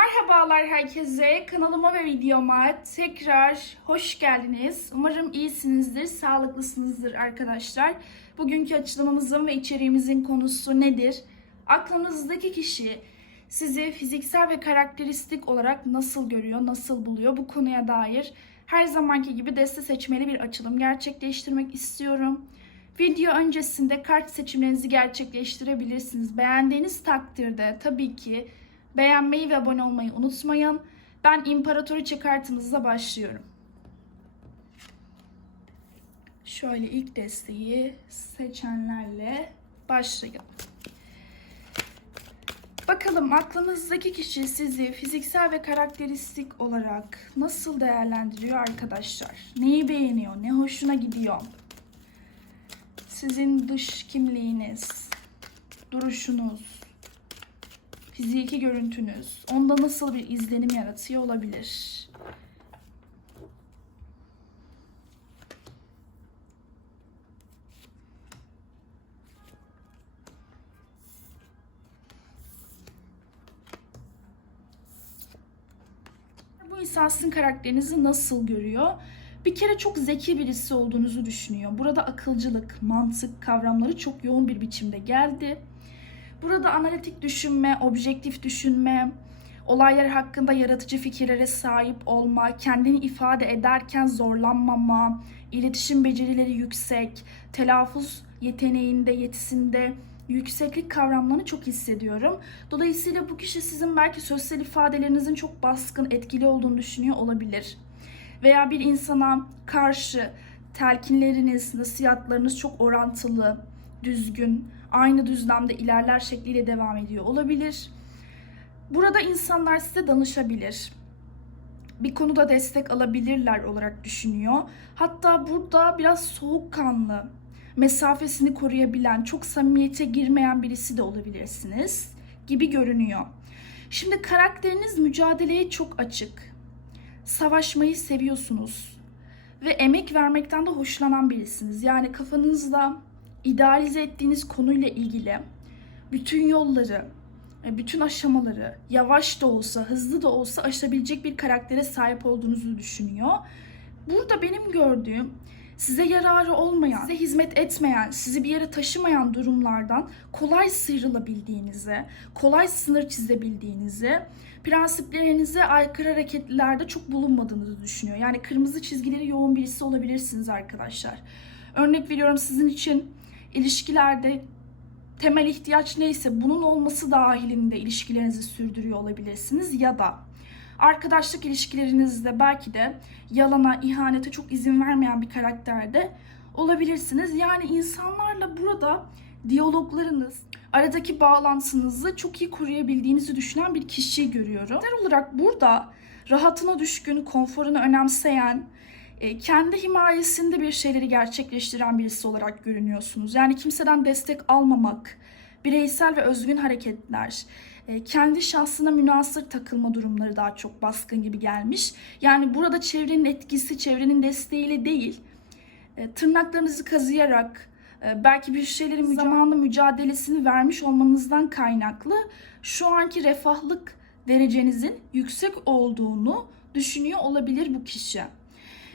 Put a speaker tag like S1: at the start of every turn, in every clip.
S1: Merhabalar herkese. Kanalıma ve videoma tekrar hoş geldiniz. Umarım iyisinizdir, sağlıklısınızdır arkadaşlar. Bugünkü açılımımızın ve içeriğimizin konusu nedir? Aklınızdaki kişi sizi fiziksel ve karakteristik olarak nasıl görüyor, nasıl buluyor? Bu konuya dair her zamanki gibi deste seçmeli bir açılım gerçekleştirmek istiyorum. Video öncesinde kart seçimlerinizi gerçekleştirebilirsiniz. Beğendiğiniz takdirde tabii ki beğenmeyi ve abone olmayı unutmayın. Ben İmparatoriçe kartımızla başlıyorum. Şöyle ilk desteği seçenlerle başlayalım. Bakalım aklınızdaki kişi sizi fiziksel ve karakteristik olarak nasıl değerlendiriyor arkadaşlar? Neyi beğeniyor? Ne hoşuna gidiyor? Sizin dış kimliğiniz, duruşunuz, fiziki görüntünüz onda nasıl bir izlenim yaratıyor olabilir? Bu insan sizin karakterinizi nasıl görüyor? Bir kere çok zeki birisi olduğunuzu düşünüyor. Burada akılcılık, mantık kavramları çok yoğun bir biçimde geldi. Burada analitik düşünme, objektif düşünme, olaylar hakkında yaratıcı fikirlere sahip olma, kendini ifade ederken zorlanmama, iletişim becerileri yüksek, telaffuz yeteneğinde, yetisinde yükseklik kavramlarını çok hissediyorum. Dolayısıyla bu kişi sizin belki sosyal ifadelerinizin çok baskın, etkili olduğunu düşünüyor olabilir. Veya bir insana karşı telkinleriniz, nasihatlarınız çok orantılı, düzgün, aynı düzlemde ilerler şekliyle devam ediyor olabilir. Burada insanlar size danışabilir. Bir konuda destek alabilirler olarak düşünüyor. Hatta burada biraz soğukkanlı, mesafesini koruyabilen, çok samimiyete girmeyen birisi de olabilirsiniz gibi görünüyor. Şimdi karakteriniz mücadeleye çok açık. Savaşmayı seviyorsunuz ve emek vermekten de hoşlanan birisiniz. Yani kafanızda idealize ettiğiniz konuyla ilgili bütün yolları, bütün aşamaları yavaş da olsa, hızlı da olsa aşabilecek bir karaktere sahip olduğunuzu düşünüyor. Burada benim gördüğüm size yararı olmayan, size hizmet etmeyen, sizi bir yere taşımayan durumlardan kolay sıyrılabildiğinizi, kolay sınır çizebildiğinizi, prensiplerinize aykırı hareketlerde çok bulunmadığınızı düşünüyor. Yani kırmızı çizgileri yoğun birisi olabilirsiniz arkadaşlar. Örnek veriyorum sizin için ilişkilerde temel ihtiyaç neyse bunun olması dahilinde ilişkilerinizi sürdürüyor olabilirsiniz ya da arkadaşlık ilişkilerinizde belki de yalana, ihanete çok izin vermeyen bir karakterde olabilirsiniz. Yani insanlarla burada diyaloglarınız, aradaki bağlantınızı çok iyi koruyabildiğinizi düşünen bir kişiyi görüyorum. Genel olarak burada rahatına düşkün, konforunu önemseyen, kendi himayesinde bir şeyleri gerçekleştiren birisi olarak görünüyorsunuz. Yani kimseden destek almamak, bireysel ve özgün hareketler, e, kendi şahsına münasır takılma durumları daha çok baskın gibi gelmiş. Yani burada çevrenin etkisi, çevrenin desteğiyle değil, e, tırnaklarınızı kazıyarak, belki bir şeylerin zamanlı mücadelesini vermiş olmanızdan kaynaklı şu anki refahlık derecenizin yüksek olduğunu düşünüyor olabilir bu kişi.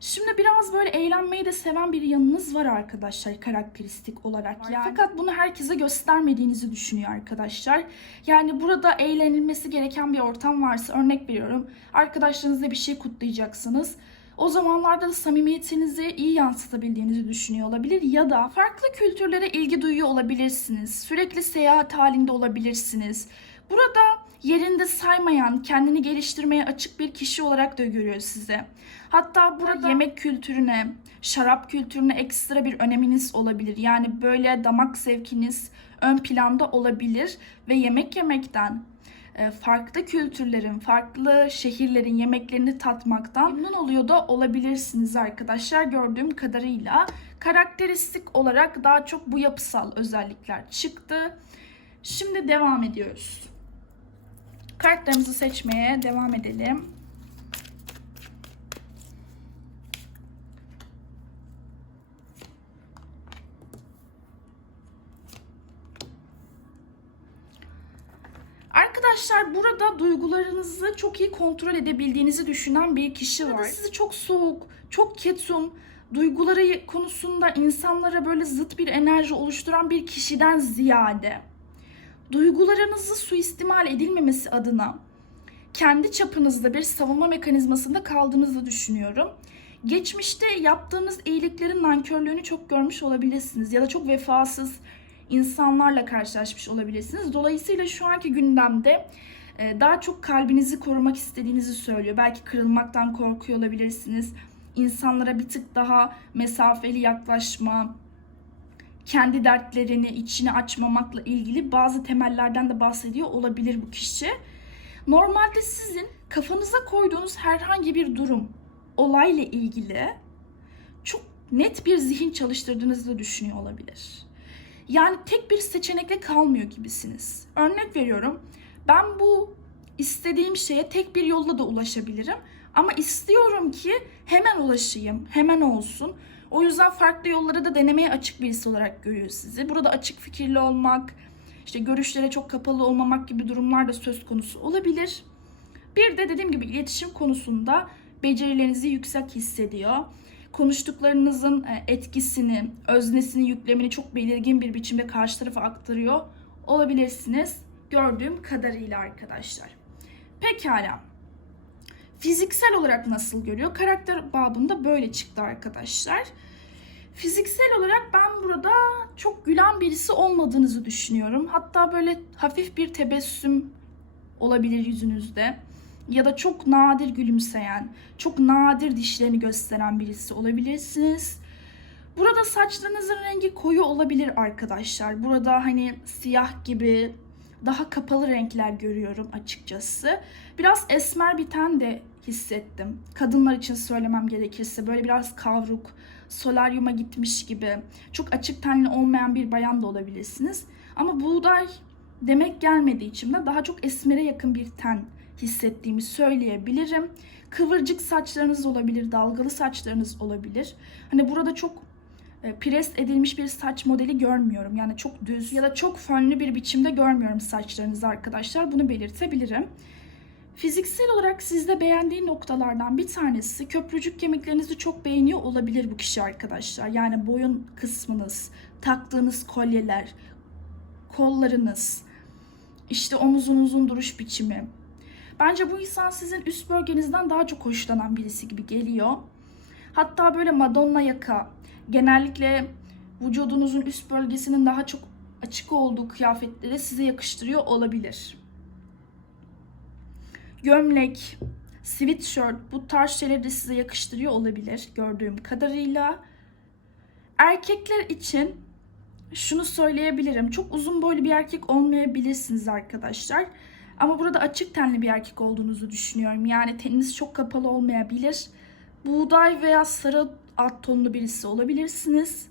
S1: Şimdi biraz böyle eğlenmeyi de seven bir yanınız var arkadaşlar karakteristik olarak. Yani. Fakat bunu herkese göstermediğinizi düşünüyor arkadaşlar. Yani burada eğlenilmesi gereken bir ortam varsa örnek veriyorum. Arkadaşlarınızla bir şey kutlayacaksınız. O zamanlarda da samimiyetinizi iyi yansıtabildiğinizi düşünüyor olabilir ya da farklı kültürlere ilgi duyuyor olabilirsiniz. Sürekli seyahat halinde olabilirsiniz. Burada yerinde saymayan, kendini geliştirmeye açık bir kişi olarak da görüyor sizi. Hatta burada yemek kültürüne, şarap kültürüne ekstra bir öneminiz olabilir. Yani böyle damak zevkiniz ön planda olabilir ve yemek yemekten, e, farklı kültürlerin, farklı şehirlerin yemeklerini tatmaktan memnun oluyor da olabilirsiniz arkadaşlar gördüğüm kadarıyla. Karakteristik olarak daha çok bu yapısal özellikler çıktı. Şimdi devam ediyoruz. Kartlarımızı seçmeye devam edelim. Arkadaşlar burada duygu duygularınızı çok iyi kontrol edebildiğinizi düşünen bir kişi var. Sizi çok soğuk, çok ketum, duyguları konusunda insanlara böyle zıt bir enerji oluşturan bir kişiden ziyade duygularınızı suistimal edilmemesi adına kendi çapınızda bir savunma mekanizmasında kaldığınızı düşünüyorum. Geçmişte yaptığınız iyiliklerin nankörlüğünü çok görmüş olabilirsiniz ya da çok vefasız insanlarla karşılaşmış olabilirsiniz. Dolayısıyla şu anki gündemde e, daha çok kalbinizi korumak istediğinizi söylüyor. Belki kırılmaktan korkuyor olabilirsiniz. İnsanlara bir tık daha mesafeli yaklaşma, kendi dertlerini içine açmamakla ilgili bazı temellerden de bahsediyor olabilir bu kişi. Normalde sizin kafanıza koyduğunuz herhangi bir durum, olayla ilgili çok net bir zihin çalıştırdığınızı düşünüyor olabilir. Yani tek bir seçenekle kalmıyor gibisiniz. Örnek veriyorum. Ben bu istediğim şeye tek bir yolla da ulaşabilirim. Ama istiyorum ki hemen ulaşayım, hemen olsun. O yüzden farklı yolları da denemeye açık birisi olarak görüyor sizi. Burada açık fikirli olmak, işte görüşlere çok kapalı olmamak gibi durumlar da söz konusu olabilir. Bir de dediğim gibi iletişim konusunda becerilerinizi yüksek hissediyor. Konuştuklarınızın e, etkisini, öznesini, yüklemini çok belirgin bir biçimde karşı tarafa aktarıyor olabilirsiniz. Gördüğüm kadarıyla arkadaşlar. Pekala. Fiziksel olarak nasıl görüyor? Karakter babında böyle çıktı arkadaşlar. Fiziksel olarak ben burada çok gülen birisi olmadığınızı düşünüyorum. Hatta böyle hafif bir tebessüm olabilir yüzünüzde. Ya da çok nadir gülümseyen, çok nadir dişlerini gösteren birisi olabilirsiniz. Burada saçlarınızın rengi koyu olabilir arkadaşlar. Burada hani siyah gibi daha kapalı renkler görüyorum açıkçası. Biraz esmer bir ten de hissettim. Kadınlar için söylemem gerekirse böyle biraz kavruk, solaryuma gitmiş gibi. Çok açık tenli olmayan bir bayan da olabilirsiniz. Ama buğday demek gelmediği için de daha çok esmere yakın bir ten hissettiğimi söyleyebilirim. Kıvırcık saçlarınız olabilir, dalgalı saçlarınız olabilir. Hani burada çok pres edilmiş bir saç modeli görmüyorum. Yani çok düz ya da çok fönlü bir biçimde görmüyorum saçlarınızı arkadaşlar. Bunu belirtebilirim. Fiziksel olarak sizde beğendiği noktalardan bir tanesi köprücük kemiklerinizi çok beğeniyor olabilir bu kişi arkadaşlar. Yani boyun kısmınız, taktığınız kolyeler, kollarınız, işte omuzunuzun duruş biçimi. Bence bu insan sizin üst bölgenizden daha çok hoşlanan birisi gibi geliyor. Hatta böyle Madonna yaka, genellikle vücudunuzun üst bölgesinin daha çok açık olduğu kıyafetleri size yakıştırıyor olabilir. Gömlek, sweatshirt bu tarz şeyleri de size yakıştırıyor olabilir gördüğüm kadarıyla. Erkekler için şunu söyleyebilirim. Çok uzun boylu bir erkek olmayabilirsiniz arkadaşlar. Ama burada açık tenli bir erkek olduğunuzu düşünüyorum. Yani teniniz çok kapalı olmayabilir. Buğday veya sarı alt tonlu birisi olabilirsiniz.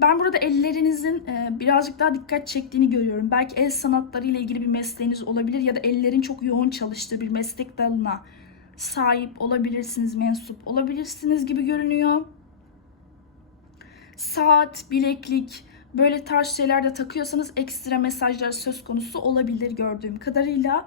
S1: Ben burada ellerinizin e, birazcık daha dikkat çektiğini görüyorum. Belki el sanatları ile ilgili bir mesleğiniz olabilir ya da ellerin çok yoğun çalıştığı bir meslek dalına sahip olabilirsiniz, mensup olabilirsiniz gibi görünüyor. Saat, bileklik, böyle tarz şeyler de takıyorsanız ekstra mesajlar söz konusu olabilir gördüğüm kadarıyla.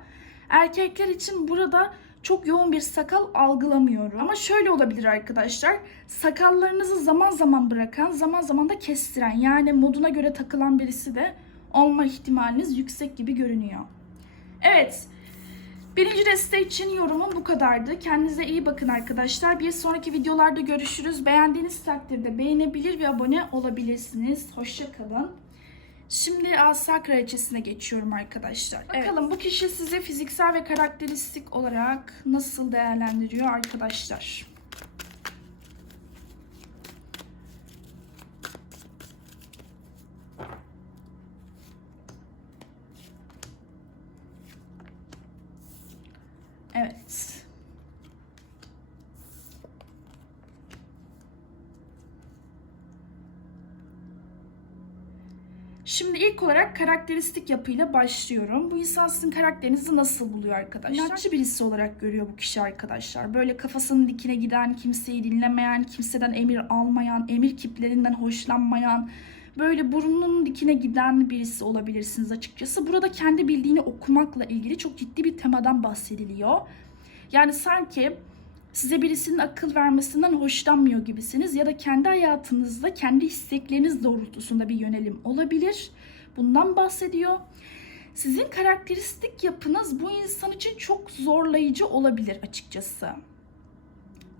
S1: Erkekler için burada çok yoğun bir sakal algılamıyorum. Ama şöyle olabilir arkadaşlar. Sakallarınızı zaman zaman bırakan, zaman zaman da kestiren yani moduna göre takılan birisi de olma ihtimaliniz yüksek gibi görünüyor. Evet. Birinci deste için yorumum bu kadardı. Kendinize iyi bakın arkadaşlar. Bir sonraki videolarda görüşürüz. Beğendiğiniz takdirde beğenebilir ve abone olabilirsiniz. Hoşçakalın. Şimdi Asa Kraliçesi'ne geçiyorum arkadaşlar. Bakalım bu kişi sizi fiziksel ve karakteristik olarak nasıl değerlendiriyor arkadaşlar. Evet. Şimdi ilk olarak karakteristik yapıyla başlıyorum. Bu insan sizin karakterinizi nasıl buluyor arkadaşlar? İnatçı birisi olarak görüyor bu kişi arkadaşlar. Böyle kafasının dikine giden, kimseyi dinlemeyen, kimseden emir almayan, emir kiplerinden hoşlanmayan, böyle burnunun dikine giden birisi olabilirsiniz açıkçası. Burada kendi bildiğini okumakla ilgili çok ciddi bir temadan bahsediliyor. Yani sanki size birisinin akıl vermesinden hoşlanmıyor gibisiniz ya da kendi hayatınızda kendi istekleriniz doğrultusunda bir yönelim olabilir. Bundan bahsediyor. Sizin karakteristik yapınız bu insan için çok zorlayıcı olabilir açıkçası.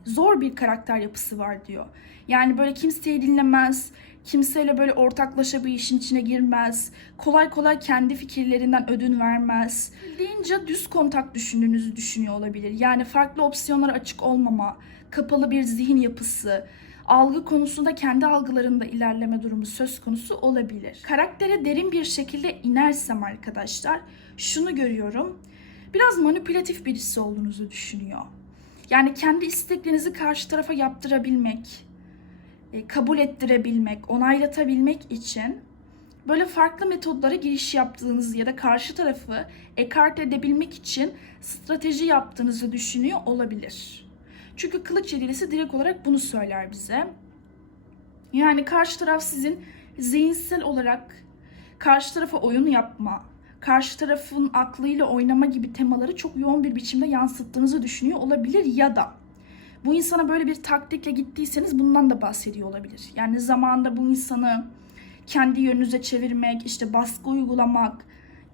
S1: Zor bir karakter yapısı var diyor. Yani böyle kimseyi dinlemez, kimseyle böyle ortaklaşa bir işin içine girmez, kolay kolay kendi fikirlerinden ödün vermez. Deyince düz kontak düşündüğünüzü düşünüyor olabilir. Yani farklı opsiyonlara açık olmama, kapalı bir zihin yapısı, algı konusunda kendi algılarında ilerleme durumu söz konusu olabilir. Karaktere derin bir şekilde inersem arkadaşlar şunu görüyorum. Biraz manipülatif birisi olduğunuzu düşünüyor. Yani kendi isteklerinizi karşı tarafa yaptırabilmek, e, kabul ettirebilmek, onaylatabilmek için böyle farklı metodlara giriş yaptığınızı ya da karşı tarafı ekart edebilmek için strateji yaptığınızı düşünüyor olabilir. Çünkü kılıç yedilisi direkt olarak bunu söyler bize. Yani karşı taraf sizin zihinsel olarak karşı tarafa oyun yapma, karşı tarafın aklıyla oynama gibi temaları çok yoğun bir biçimde yansıttığınızı düşünüyor olabilir ya da bu insana böyle bir taktikle gittiyseniz bundan da bahsediyor olabilir. Yani zamanında bu insanı kendi yönünüze çevirmek, işte baskı uygulamak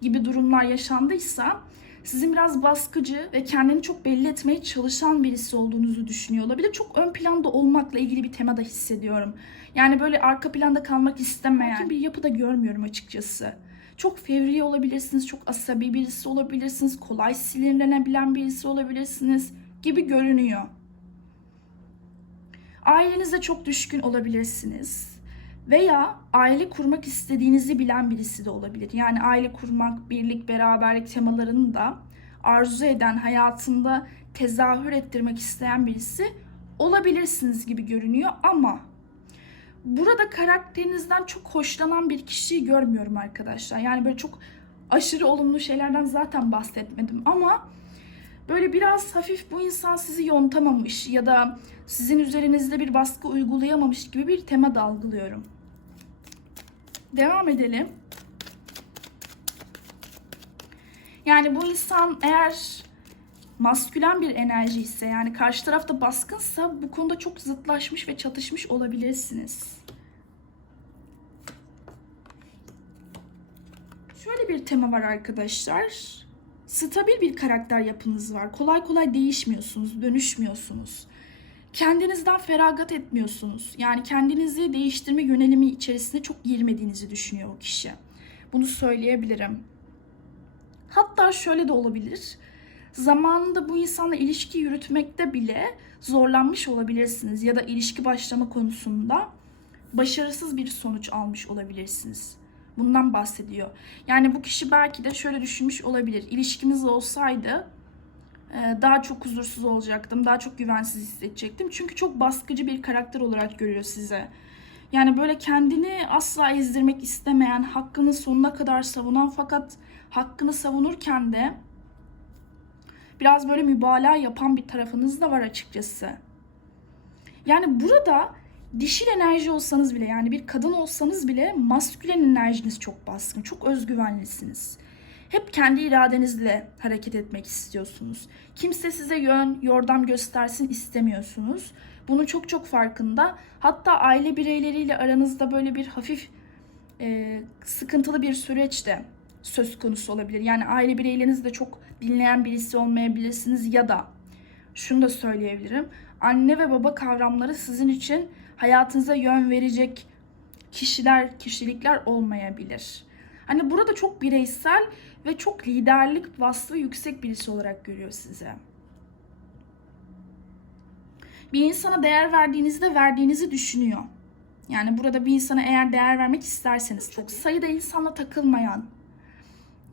S1: gibi durumlar yaşandıysa sizin biraz baskıcı ve kendini çok belli etmeye çalışan birisi olduğunuzu düşünüyor olabilir. Çok ön planda olmakla ilgili bir tema da hissediyorum. Yani böyle arka planda kalmak istemeyen bir yapıda görmüyorum açıkçası. Çok fevri olabilirsiniz, çok asabi birisi olabilirsiniz, kolay sinirlenebilen birisi olabilirsiniz gibi görünüyor. Ailenize çok düşkün olabilirsiniz. Veya aile kurmak istediğinizi bilen birisi de olabilir. Yani aile kurmak, birlik, beraberlik temalarını da arzu eden, hayatında tezahür ettirmek isteyen birisi olabilirsiniz gibi görünüyor ama burada karakterinizden çok hoşlanan bir kişiyi görmüyorum arkadaşlar. Yani böyle çok aşırı olumlu şeylerden zaten bahsetmedim ama böyle biraz hafif bu insan sizi yontamamış ya da sizin üzerinizde bir baskı uygulayamamış gibi bir tema da algılıyorum. Devam edelim. Yani bu insan eğer maskülen bir enerji ise yani karşı tarafta baskınsa bu konuda çok zıtlaşmış ve çatışmış olabilirsiniz. Şöyle bir tema var arkadaşlar. Stabil bir karakter yapınız var. Kolay kolay değişmiyorsunuz, dönüşmüyorsunuz. Kendinizden feragat etmiyorsunuz. Yani kendinizi değiştirme yönelimi içerisinde çok girmediğinizi düşünüyor o kişi. Bunu söyleyebilirim. Hatta şöyle de olabilir. Zamanında bu insanla ilişki yürütmekte bile zorlanmış olabilirsiniz ya da ilişki başlama konusunda başarısız bir sonuç almış olabilirsiniz. Bundan bahsediyor. Yani bu kişi belki de şöyle düşünmüş olabilir. İlişkimiz olsaydı daha çok huzursuz olacaktım, daha çok güvensiz hissedecektim. Çünkü çok baskıcı bir karakter olarak görüyor size. Yani böyle kendini asla ezdirmek istemeyen, hakkını sonuna kadar savunan fakat hakkını savunurken de biraz böyle mübalağa yapan bir tarafınız da var açıkçası. Yani burada dişil enerji olsanız bile yani bir kadın olsanız bile maskülen enerjiniz çok baskın, çok özgüvenlisiniz. Hep kendi iradenizle hareket etmek istiyorsunuz. Kimse size yön, yordam göstersin istemiyorsunuz. Bunun çok çok farkında. Hatta aile bireyleriyle aranızda böyle bir hafif e, sıkıntılı bir süreç de söz konusu olabilir. Yani aile bireyleriniz de çok dinleyen birisi olmayabilirsiniz ya da şunu da söyleyebilirim. Anne ve baba kavramları sizin için hayatınıza yön verecek kişiler, kişilikler olmayabilir. Hani burada çok bireysel ve çok liderlik vasfı yüksek birisi olarak görüyor size. Bir insana değer verdiğinizde verdiğinizi düşünüyor. Yani burada bir insana eğer değer vermek isterseniz çok sayıda insanla takılmayan,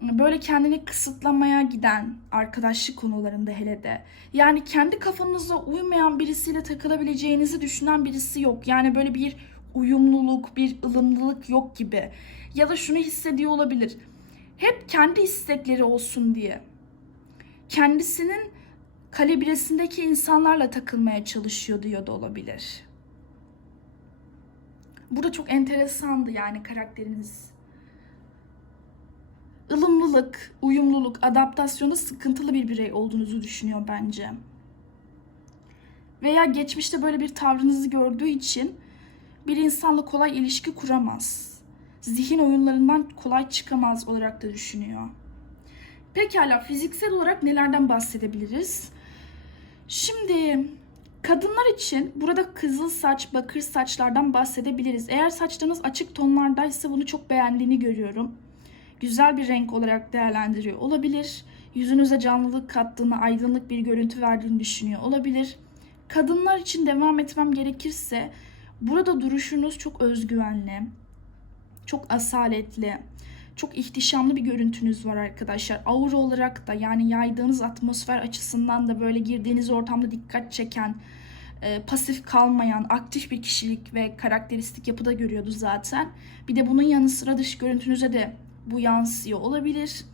S1: böyle kendini kısıtlamaya giden arkadaşlık konularında hele de yani kendi kafanıza uymayan birisiyle takılabileceğinizi düşünen birisi yok. Yani böyle bir uyumluluk, bir ılımlılık yok gibi. Ya da şunu hissediyor olabilir. Hep kendi istekleri olsun diye. Kendisinin kalibresindeki insanlarla takılmaya çalışıyor diyor da olabilir. Burada çok enteresandı yani karakteriniz. ılımlılık, uyumluluk, adaptasyonu sıkıntılı bir birey olduğunuzu düşünüyor bence. Veya geçmişte böyle bir tavrınızı gördüğü için bir insanla kolay ilişki kuramaz. Zihin oyunlarından kolay çıkamaz olarak da düşünüyor. Pekala fiziksel olarak nelerden bahsedebiliriz? Şimdi kadınlar için burada kızıl saç, bakır saçlardan bahsedebiliriz. Eğer saçlarınız açık tonlardaysa bunu çok beğendiğini görüyorum. Güzel bir renk olarak değerlendiriyor olabilir. Yüzünüze canlılık kattığını, aydınlık bir görüntü verdiğini düşünüyor olabilir. Kadınlar için devam etmem gerekirse burada duruşunuz çok özgüvenli, çok asaletli, çok ihtişamlı bir görüntünüz var arkadaşlar. Aura olarak da yani yaydığınız atmosfer açısından da böyle girdiğiniz ortamda dikkat çeken, e, pasif kalmayan, aktif bir kişilik ve karakteristik yapıda görüyordu zaten. Bir de bunun yanı sıra dış görüntünüze de bu yansıyor olabilir.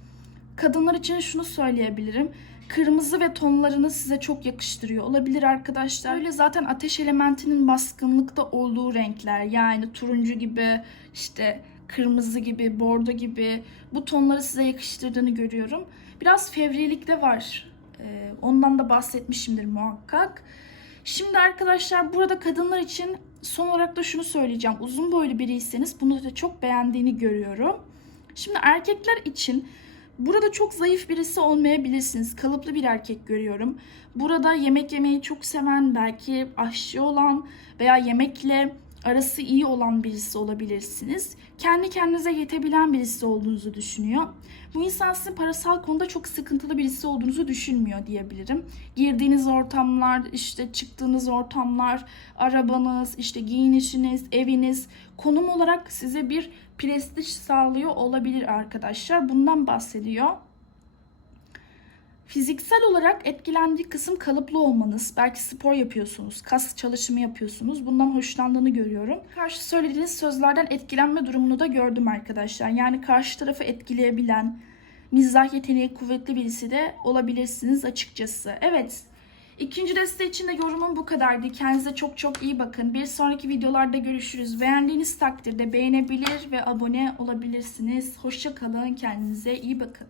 S1: Kadınlar için şunu söyleyebilirim. Kırmızı ve tonlarını size çok yakıştırıyor olabilir arkadaşlar. Öyle zaten ateş elementinin baskınlıkta olduğu renkler. Yani turuncu gibi, işte kırmızı gibi, bordo gibi bu tonları size yakıştırdığını görüyorum. Biraz fevrilik de var. Ee, ondan da bahsetmişimdir muhakkak. Şimdi arkadaşlar burada kadınlar için son olarak da şunu söyleyeceğim. Uzun boylu biriyseniz bunu da çok beğendiğini görüyorum. Şimdi erkekler için burada çok zayıf birisi olmayabilirsiniz. Kalıplı bir erkek görüyorum. Burada yemek yemeyi çok seven, belki aşçı olan veya yemekle arası iyi olan birisi olabilirsiniz. Kendi kendinize yetebilen birisi olduğunuzu düşünüyor. Bu insan sizin parasal konuda çok sıkıntılı birisi olduğunuzu düşünmüyor diyebilirim. Girdiğiniz ortamlar, işte çıktığınız ortamlar, arabanız, işte giyinişiniz, eviniz konum olarak size bir prestij sağlıyor olabilir arkadaşlar. Bundan bahsediyor. Fiziksel olarak etkilendiği kısım kalıplı olmanız. Belki spor yapıyorsunuz, kas çalışımı yapıyorsunuz. Bundan hoşlandığını görüyorum. Karşı söylediğiniz sözlerden etkilenme durumunu da gördüm arkadaşlar. Yani karşı tarafı etkileyebilen, mizah yeteneği kuvvetli birisi de olabilirsiniz açıkçası. Evet, ikinci deste için de yorumum bu kadardı. Kendinize çok çok iyi bakın. Bir sonraki videolarda görüşürüz. Beğendiğiniz takdirde beğenebilir ve abone olabilirsiniz. Hoşça kalın, kendinize iyi bakın.